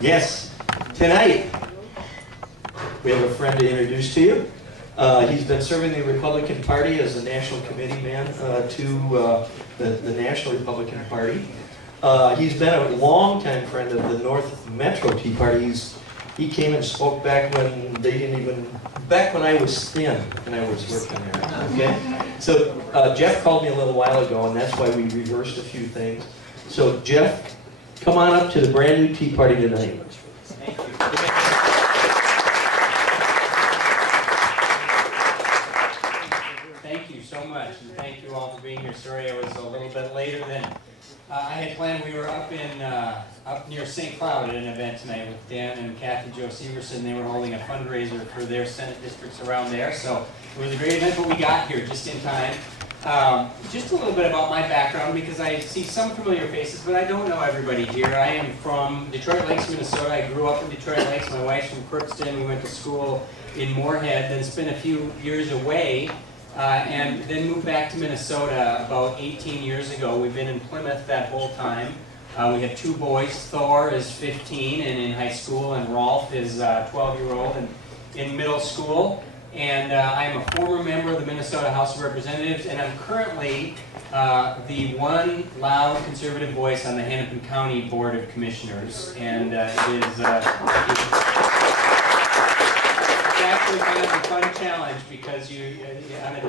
Yes, tonight we have a friend to introduce to you. He's been serving the Republican Party as the national committee man to the National Republican Party. He's been a longtime friend of the North Metro Tea Party. He came and spoke back when they didn't even, back when I was thin and I was working there, okay? So Jeff called me a little while ago, and that's why we reversed a few things. So Jeff, come on up to the brand new Tea Party tonight. Thank you. Thank you so much, and thank you all for being here. Sorry I was a little bit later than I had planned. We were up near St. Cloud at an event tonight with Dan and Kathy Jo Severson. They were holding a fundraiser for their Senate districts around there, so it was a great event, but we got here just in time. Just a little bit about my background, because I see some familiar faces, but I don't know everybody here. I am from Detroit Lakes, Minnesota. I grew up in Detroit Lakes. My wife's from Crookston. We went to school in Moorhead, then spent a few years away, and then moved back to Minnesota about 18 years ago. We've been in Plymouth that whole time. We have two boys. Thor is 15 and in high school, and Rolf is 12-year-old and in middle school. And I am a former member of the Minnesota House of Representatives, and I'm currently the one loud conservative voice on the Hennepin County Board of Commissioners. And it is it's actually kind of a fun challenge, because you, on a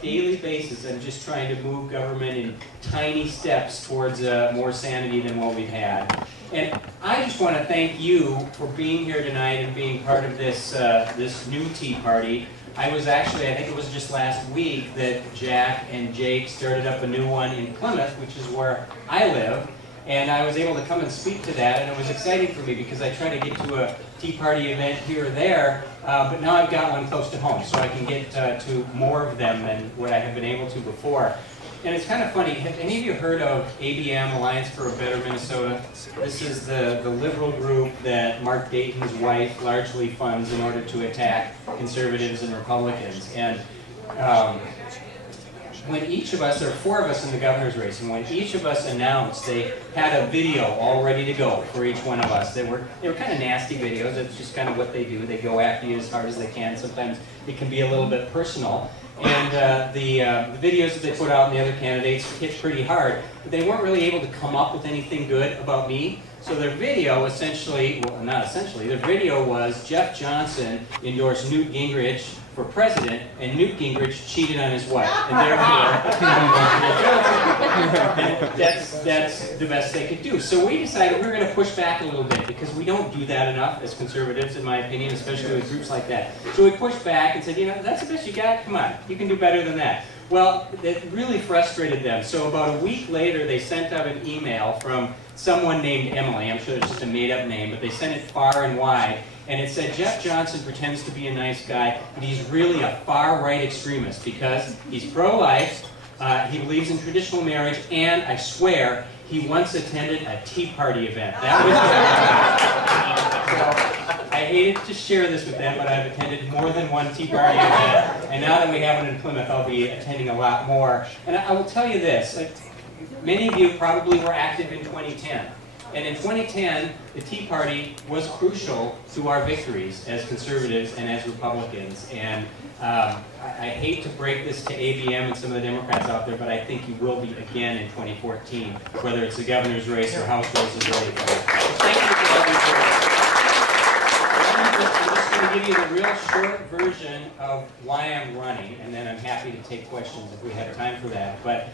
daily basis, I'm just trying to move government in tiny steps towards more sanity than what we've had. And I just want to thank you for being here tonight and being part of this this new Tea Party. I was actually, I think it was just last week that Jack and Jake started up a new one in Plymouth, which is where I live. And I was able to come and speak to that, and it was exciting for me because I try to get to a Tea Party event here or there, but now I've got one close to home, so I can get to more of them than what I have been able to before. And it's kind of funny, have any of you heard of ABM, Alliance for a Better Minnesota? This is the liberal group that Mark Dayton's wife largely funds in order to attack conservatives and Republicans. And when each of us, there are 4 of us in the governor's race, and when each of us announced, they had a video all ready to go for each one of us. They were kind of nasty videos. It's just kind of what they do. They go after you as hard as they can. Sometimes it can be a little bit personal. And the videos that they put out and the other candidates hit pretty hard, but they weren't really able to come up with anything good about me. So their video essentially, well, not essentially, their video was Jeff Johnson endorsed Newt Gingrich for president, and Newt Gingrich cheated on his wife, and therefore that's the best they could do. So we decided we were going to push back a little bit, because we don't do that enough as conservatives, in my opinion, especially with groups like that. So we pushed back and said, you know, that's the best you got. Come on, you can do better than that. Well, it really frustrated them. So about a week later, they sent out an email from someone named Emily. I'm sure it's just a made-up name, but they sent it far and wide. And it said, Jeff Johnson pretends to be a nice guy, but he's really a far-right extremist because he's pro-life, he believes in traditional marriage, and I swear, he once attended a Tea Party event. That was so I hated to share this with them, but I've attended more than one Tea Party event, and now that we have it in Plymouth, I'll be attending a lot more. And I will tell you this, many of you probably were active in 2010. And in 2010, the Tea Party was crucial to our victories as conservatives and as Republicans. And I hate to break this to ABM and some of the Democrats out there, but I think you will be again in 2014, whether it's the governor's race or House races or anything. Thank you for all these words. I'm just going to give you the real short version of why I'm running, and then I'm happy to take questions if we have time for that. But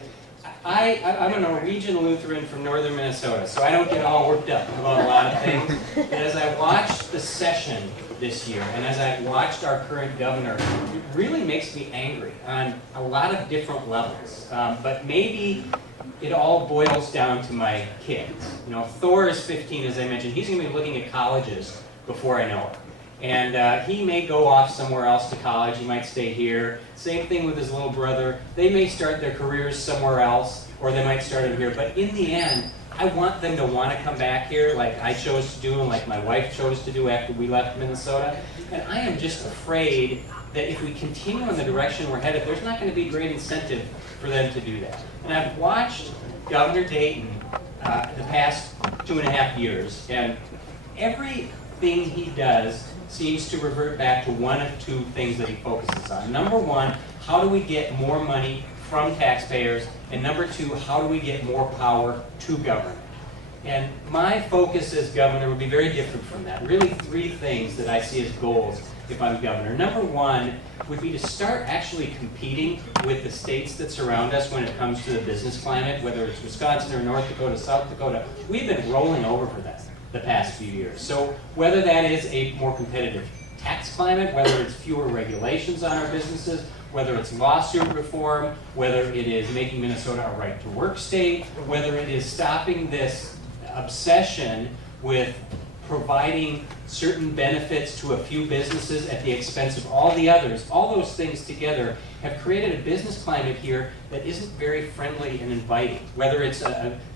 I'm a Norwegian Lutheran from northern Minnesota, so I don't get all worked up about a lot of things. But as I watched the session this year, and as I watched our current governor, it really makes me angry on a lot of different levels. But maybe it all boils down to my kids. You know, Thor is 15, as I mentioned. He's going to be looking at colleges before I know it. And he may go off somewhere else to college. He might stay here. Same thing with his little brother. They may start their careers somewhere else, or they might start them here. But in the end, I want them to want to come back here like I chose to do and like my wife chose to do after we left Minnesota. And I am just afraid that if we continue in the direction we're headed, there's not going to be great incentive for them to do that. And I've watched Governor Dayton the past 2.5 years, and everything he does seems to revert back to one of two things that he focuses on. Number one, how do we get more money from taxpayers? And number two, how do we get more power to government? And my focus as governor would be very different from that. Really 3 things that I see as goals if I'm governor. Number one would be to start actually competing with the states that surround us when it comes to the business climate, whether it's Wisconsin or North Dakota, South Dakota. We've been rolling over for that the past few years. So whether that is a more competitive tax climate, whether it's fewer regulations on our businesses, whether it's lawsuit reform, whether it is making Minnesota a right-to-work state, whether it is stopping this obsession with providing certain benefits to a few businesses at the expense of all the others, all those things together have created a business climate here that isn't very friendly and inviting. Whether it's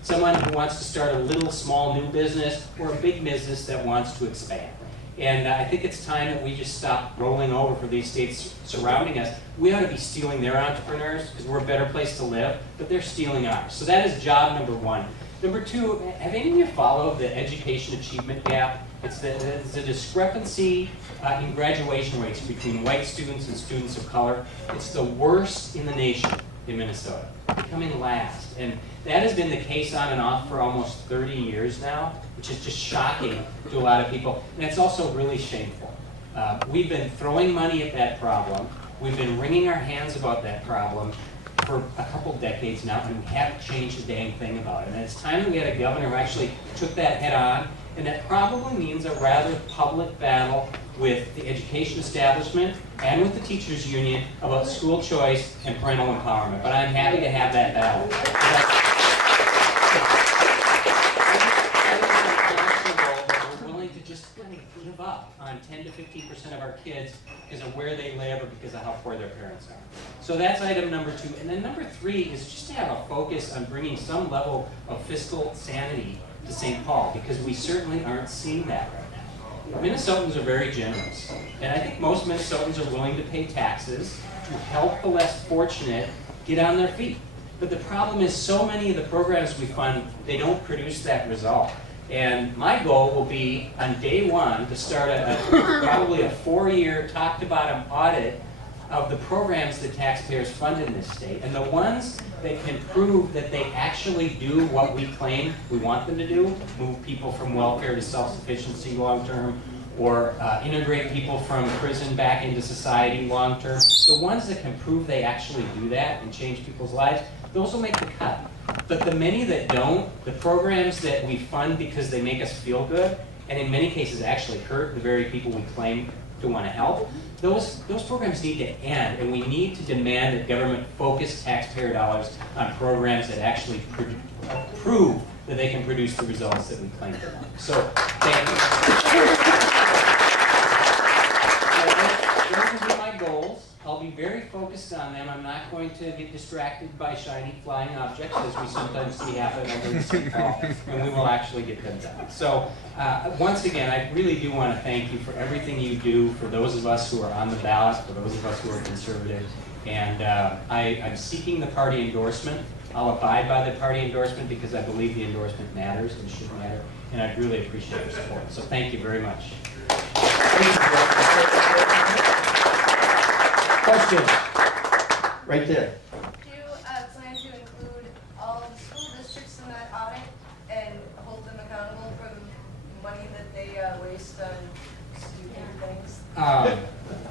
someone who wants to start a little small new business or a big business that wants to expand. And I think it's time that we just stop rolling over for these states surrounding us. We ought to be stealing their entrepreneurs because we're a better place to live, but they're stealing ours. So that is job number one. Number two, have any of you followed the education achievement gap? It's the discrepancy in graduation rates between white students and students of color. It's the worst in the nation in Minnesota, coming last. And that has been the case on and off for almost 30 years now, which is just shocking to a lot of people. And it's also really shameful. We've been throwing money at that problem. We've been wringing our hands about that problem for a couple decades now, and we haven't changed a dang thing about it. And it's time that we had a governor who actually took that head on, and that probably means a rather public battle with the education establishment and with the teachers union about school choice and parental empowerment. But I'm happy to have that battle. We're willing to just kind of give up on 10 to 15% of our kids because of where they live or because of how poor their parents are. So that's item number two. And then number three is just to have a focus on bringing some level of fiscal sanity to St. Paul, because we certainly aren't seeing that right now. Minnesotans are very generous, and I think most Minnesotans are willing to pay taxes to help the less fortunate get on their feet. But the problem is so many of the programs we fund, they don't produce that result. And my goal will be on day one to start probably a 4-year top-to-bottom audit of the programs that taxpayers fund in this state, and the ones that can prove that they actually do what we claim we want them to do, move people from welfare to self-sufficiency long-term, or integrate people from prison back into society long-term. The ones that can prove they actually do that and change people's lives, those will make the cut. But the many that don't, the programs that we fund because they make us feel good, and in many cases actually hurt the very people we claim to want to help, those programs need to end, and we need to demand that government focus taxpayer dollars on programs that actually prove that they can produce the results that we claim they want. So, thank you. Those will be my goals. I'll be very focused on them. I'm not going to get distracted by shiny flying objects, as we sometimes see happen over in St. Paul, and we will actually get them done. So, once again, I really do want to thank you for everything you do for those of us who are on the ballot, for those of us who are conservative, and I'm seeking the party endorsement. I'll abide by the party endorsement because I believe the endorsement matters and should matter, and I'd really appreciate your support. So thank you very much. Questions? Right there. Do you plan to include all of the school districts in that audit and hold them accountable for the money that they waste on stupid things?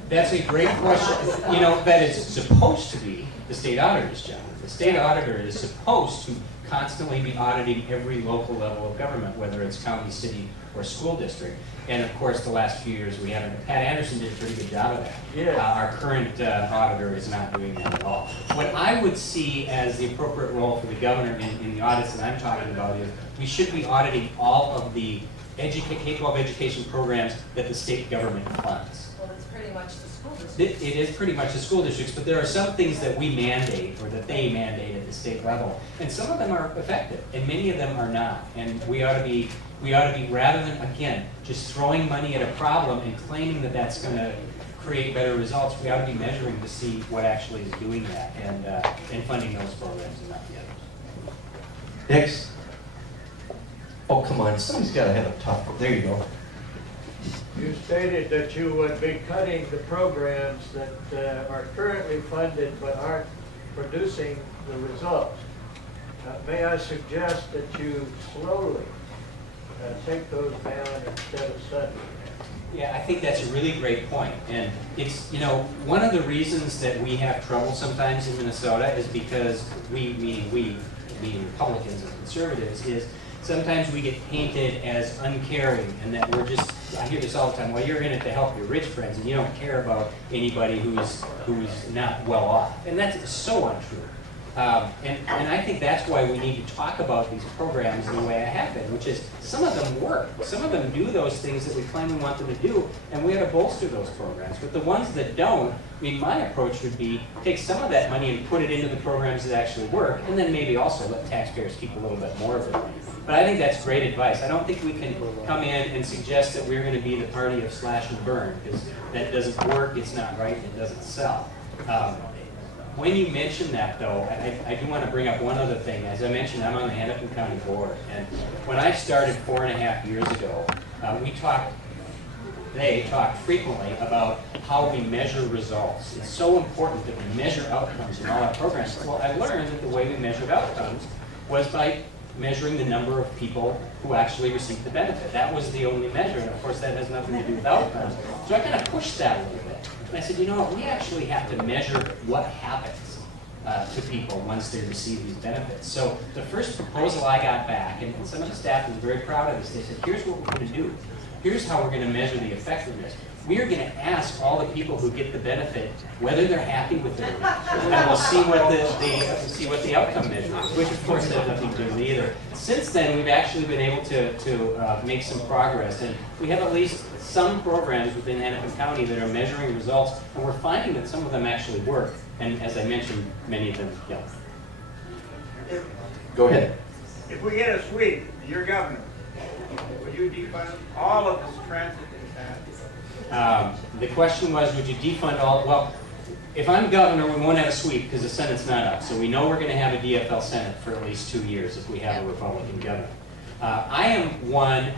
That's a great question. You know, that is supposed to be the state auditor's job. The state auditor is supposed to constantly be auditing every local level of government, whether it's county, city, or school district. And of course, the last few years we haven't. Pat Anderson did a pretty good job of that. Yeah. Our current auditor is not doing that at all. What I would see as the appropriate role for the governor in the audits that I'm talking about is we should be auditing all of the K-12 education programs that the state government funds. Well, it's pretty much the school districts. It is pretty much the school districts, but there are some things that we mandate or that they mandate at the state level, and some of them are effective, and many of them are not. And we ought to be rather than again just throwing money at a problem and claiming that that's going to create better results. We ought to be measuring to see what actually is doing that and funding those programs and not the others. Next. Oh, come on, somebody's got to have a tough. There you go. You stated that you would be cutting the programs that are currently funded but aren't producing the results. May I suggest that you slowly take those down instead of suddenly? Yeah, I think that's a really great point. And it's, you know, one of the reasons that we have trouble sometimes in Minnesota is because meaning Republicans and conservatives, is sometimes we get painted as uncaring and that we're just, I hear this all the time, well, you're in it to help your rich friends and you don't care about anybody who's not well off. And that's so untrue. And I think that's why we need to talk about these programs in the way I have been, which is some of them work. Some of them do those things that we claim we want them to do, and we have to bolster those programs. But the ones that don't, I mean, my approach would be take some of that money and put it into the programs that actually work, and then maybe also let taxpayers keep a little bit more of it. But I think that's great advice. I don't think we can come in and suggest that we're going to be the party of slash and burn, because that doesn't work, it's not right, and it doesn't sell. When you mention that, though, I do want to bring up one other thing. As I mentioned, I'm on the Hennepin County Board, and when I started 4.5 years ago, they talked frequently about how we measure results. It's so important that we measure outcomes in all our programs. Well, I learned that the way we measured outcomes was by measuring the number of people who actually received the benefit. That was the only measure, and of course that has nothing to do with outcomes. So I kind of pushed that a little bit. And I said, you know what, we actually have to measure what happens to people once they receive these benefits. So the first proposal I got back, and some of the staff was very proud of this, they said, here's what we're going to do. Here's how we're going to measure the effectiveness. We are going to ask all the people who get the benefit whether they're happy with it or not. And we'll see what the outcome measure is, which of course has nothing to do with it either. Since then, we've actually been able to make some progress, and we have at least some programs within Hennepin County that are measuring results, and we're finding that some of them actually work. And as I mentioned, many of them don't. Go ahead. If we get a sweep, you're governor, will you defund all of this transit in town? The question was, would you defund all? Well, if I'm governor, we won't have a sweep because the Senate's not up. So we know we're going to have a DFL Senate for at least 2 years if we have a Republican governor. I am one.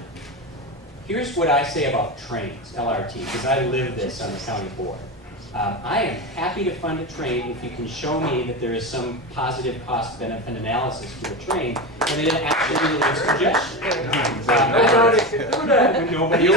Here's what I say about trains, LRT, because I live this on the county board. I am happy to fund a train if you can show me that there is some positive cost-benefit analysis to a train and that it actually relieves congestion. Nobody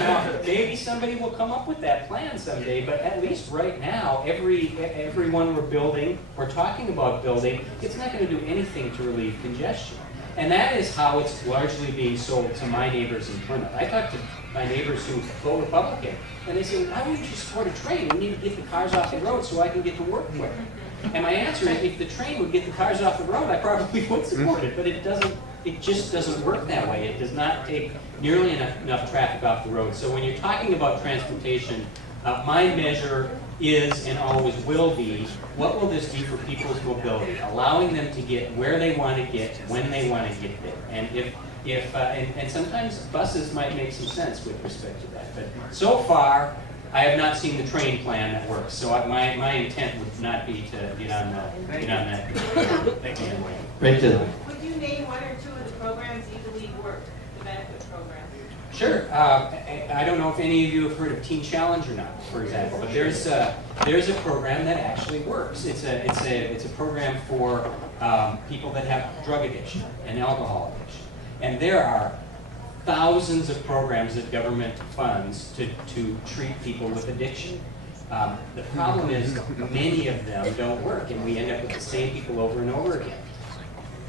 Now, maybe somebody will come up with that plan someday, but at least right now, every one we're building, we're talking about building, it's not going to do anything to relieve congestion. And that is how it's largely being sold to my neighbors in Plymouth. I talked to my neighbors who vote Republican, and they say, why wouldn't you support a train? We need to get the cars off the road so I can get to work quicker. And my answer is, if the train would get the cars off the road, I probably would support it, but it just doesn't work that way. It does not take nearly enough traffic off the road. So when you're talking about transportation, my measure is and always will be, what will this do for people's mobility? Allowing them to get where they want to get, when they want to get there. And and sometimes buses might make some sense with respect to that. But so far, I have not seen the train plan that works. So my intent would not be to get on that. Right to them. Would you name one or two of the programs you believe work, the benefit programs? Sure. I don't know if any of you have heard of Teen Challenge or not, for example, but there's a program that actually works. It's a program for people that have drug addiction and alcohol addiction, and there are thousands of programs that government funds to treat people with addiction. The problem is many of them don't work, and we end up with the same people over and over again.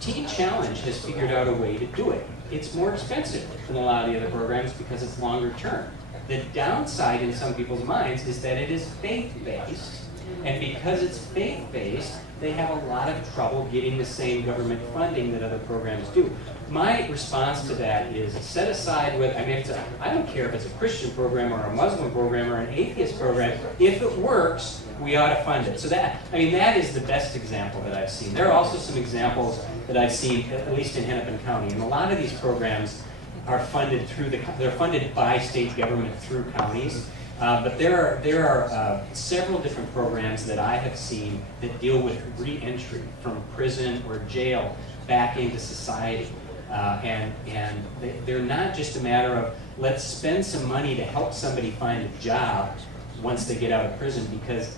Teen Challenge has figured out a way to do it. It's more expensive than a lot of the other programs because it's longer term. The downside in some people's minds is that it is faith-based, and because it's faith-based, they have a lot of trouble getting the same government funding that other programs do. My response to that is set aside I don't care if it's a Christian program or a Muslim program or an atheist program. If it works, we ought to fund it. So that is the best example that I've seen. There are also some examples that I've seen, at least in Hennepin County, and a lot of these programs are funded they're funded by state government through counties. But there are several different programs that I have seen that deal with re-entry from prison or jail back into society. They're not just a matter of let's spend some money to help somebody find a job once they get out of prison, because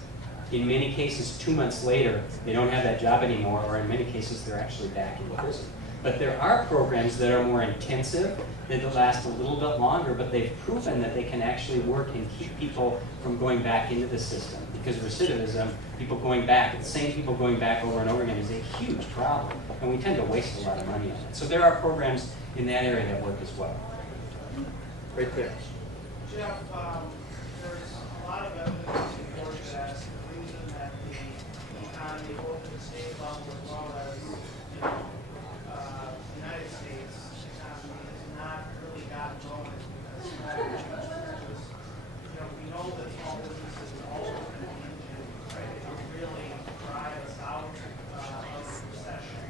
in many cases 2 months later they don't have that job anymore, or in many cases they're actually back in prison. But there are programs that are more intensive, that last a little bit longer, but they've proven that they can actually work and keep people from going back into the system. Because recidivism, people going back, the same people going back over and over again, is a huge problem. And we tend to waste a lot of money on it. So there are programs in that area that work as well. Right there. Jeff, there's a lot of evidence to support that the reason that the economy, both at the state level as well as, the United States economy has not really gotten going is because small businesses, we know that small businesses are always been an engine, right, to really drive us out of the recession.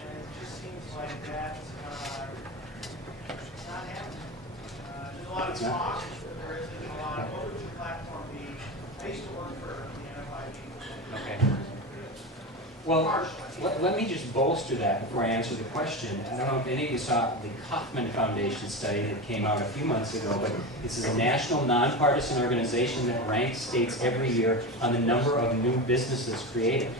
And it just seems like that's not happening. There's a lot of talk, but there isn't a lot. What would your platform be? I used to work for the NFIB. Okay. Well, let me just bolster that before I answer the question. I don't know if any of you saw the Kauffman Foundation study that came out a few months ago, but this is a national nonpartisan organization that ranks states every year on the number of new businesses created.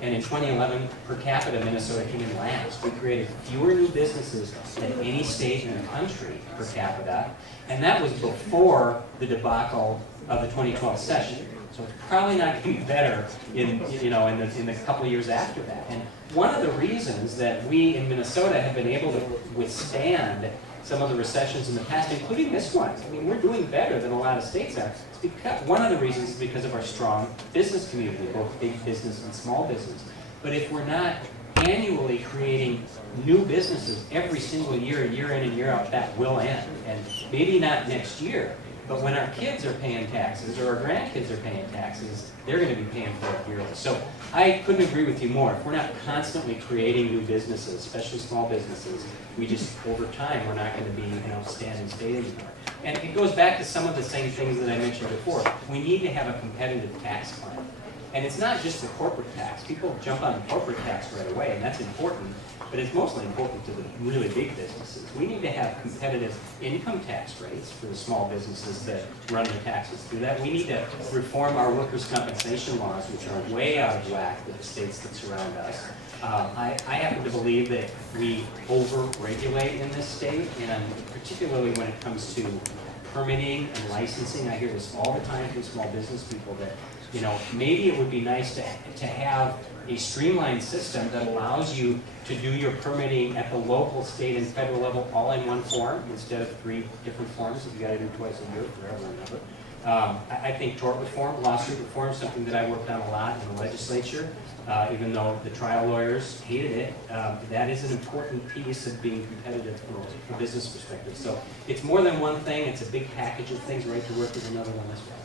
And in 2011, per capita, Minnesota came in last. We created fewer new businesses than any state in the country per capita, and that was before the debacle of the 2012 session. So it's probably not going to be better in the couple of years after that. And one of the reasons that we in Minnesota have been able to withstand some of the recessions in the past, including this one, I mean, we're doing better than a lot of states are. It's because, one of the reasons is because of our strong business community, both big business and small business. But if we're not annually creating new businesses every single year in and year out, that will end. And maybe not next year, but when our kids are paying taxes or our grandkids are paying taxes, they're going to be paying for it yearly. So I couldn't agree with you more. If we're not constantly creating new businesses, especially small businesses, we just, over time, we're not going to be, standing still anymore. And it goes back to some of the same things that I mentioned before. We need to have a competitive tax plan. And it's not just the corporate tax. People jump on the corporate tax right away, and that's important, but it's mostly important to the really big businesses. We need to have competitive income tax rates for the small businesses that run their taxes through that. We need to reform our workers' compensation laws, which are way out of whack with the states that surround us. I happen to believe that we over-regulate in this state, and particularly when it comes to permitting and licensing. I hear this all the time from small business people that, maybe it would be nice to have a streamlined system that allows you to do your permitting at the local, state, and federal level all in one form instead of 3 different forms that you got to do twice a year forever and ever. I think tort reform, lawsuit reform, is something that I worked on a lot in the legislature, even though the trial lawyers hated it. That is an important piece of being competitive from a business perspective. So it's more than one thing. It's a big package of things. Right to work is another one as well.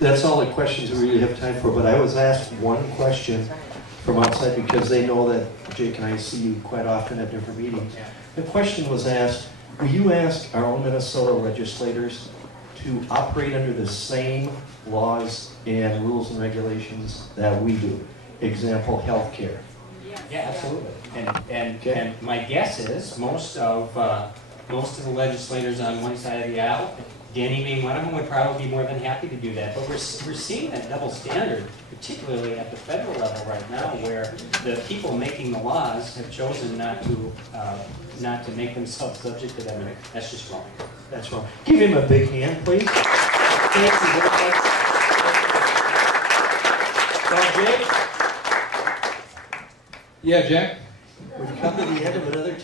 That's all the questions we really have time for, but I was asked one question from outside because they know that Jake and I see you quite often at different meetings. The question was asked, will you ask our own Minnesota legislators to operate under the same laws and rules and regulations that we do? Example, health care. Yeah, absolutely. And my guess is most of the legislators on one side of the aisle, Danny being one of them, would probably be more than happy to do that. But we're seeing that double standard, particularly at the federal level right now, where the people making the laws have chosen not to make themselves subject to them. And that's just wrong. That's wrong. Give him a big hand, please. Thank you very much. Well, Jake? Yeah, Jack? We've come to the end of another